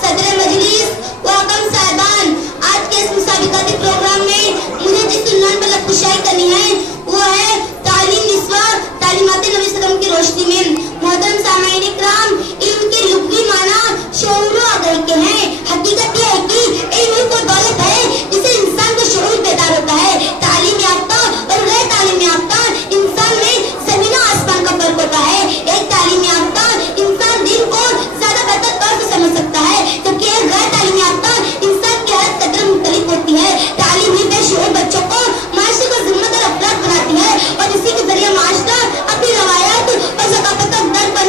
सदर मजलिस व आकम साहिबान, आज के इस मुसाबिकाती प्रोग्राम में मुझे जिस उन्वान पर लफ्ज़शाई करनी है वो है तालीम निस्वा तालीमात नबी सल्लल्लाहु अलैहि वसल्लम की रोशनी में। मोहतरम सामाईन इकराम, इल्म के लुग़वी माना शऊर अगर के हैं। हकीकत यह है कि इल्म वो दौलत है जिससे इंसान को शऊर पैदा होता है। तालीम याफ्ता और गैर तालीम याफ्ता इंसान में ज़मीन आसमान का फर्क होता है। एक तालीम याफ्ता इंसान दिन को ज्यादा बेहतर तौर से समझ सकता है, जबकि एक गैर तालीम याफ्ता इंसान की हालत कदर मुख्तलिफ होती है। तालीम ही बेशऊर बच्चों को माशरे को जिम्मेदार अफराद बनाती है और इसी के जरिए माशरा अपनी रवायत और ज़काफ़त का दर पर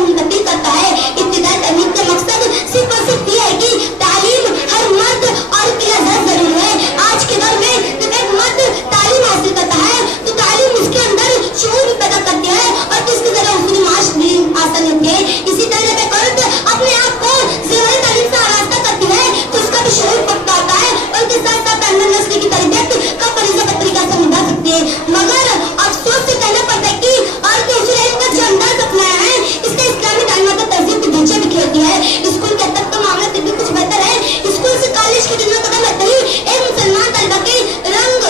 मुंतकिल करता है। इब्तिदाई तालीम का मकसद सिर्फ और सिर्फ ये है कि तालीम हर मर्द और के लिए जरूरी है। आज के दौर में जब एक मर्द तालीम हासिल करता है तो तालीम उसके अंदर शऊर भी पैदा करती है और जिसके जरिए उसकी माश भी आसान होती है। इसी तरह जब एक औरत अपने आप को ज़रूरी तालीम से आरास्ता करती है तो उसका भी शऊर पक्का होता है और उसके साथ साथ अंदर नस्ल की तरबियत का फरीज़ा का तरीका से निभा सकती है। मगर अफसोस से कहना पड़ता है कि औरतें उस इल्म का जो अंदाज अपनाया है इसका इस्लामी तालीमात और तहज़ीब के पीछे भी खेलती है। स्कूल के तक तो मामला फिर भी कुछ बेहतर है। स्कूल से कॉलेज की दुनिया कदम रहते ही एक मुसलमान तलबा के रंग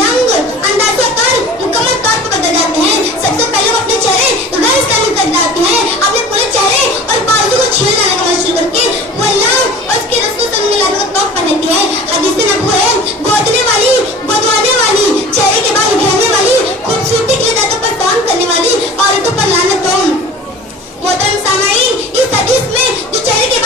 ढंग अंदाज़ कर मुकम्मल तौर पर बदल जाते हैं। सबसे पहले वो अपने चेहरे गैर इस्लामी कर जाते हैं। अपने पूरे चेहरे और बाजू को छील जाने का शुरू करके वो अल्लाह और उसके रसूल सल्लल्लाहु अलैहि वसल्लम का तौफ पहनती है। हदीस में नबू है, गोदने वाली, बदवाने वाली, चेहरे के बाल घेरने वाली, खूबसूरती के लिए दांतों पर काम करने वाली औरतों पर लानत हो। मोहतरम सामाईन, इस हदीस में जो चेहरे के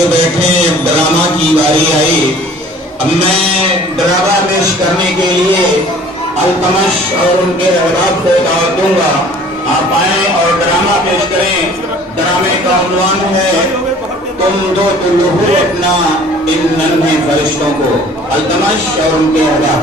जो बैठे हैं, ड्रामा की बारी आई। अब मैं ड्रामा पेश करने के लिए अल्तमश और उनके अहबाब को दावत दूंगा, आप आए और ड्रामा पेश करें। ड्रामे का उन्वान है तुम दो तो लुहू अपना इन नन्हे फरिश्तों को। अल्तमश और उनके अहबाब।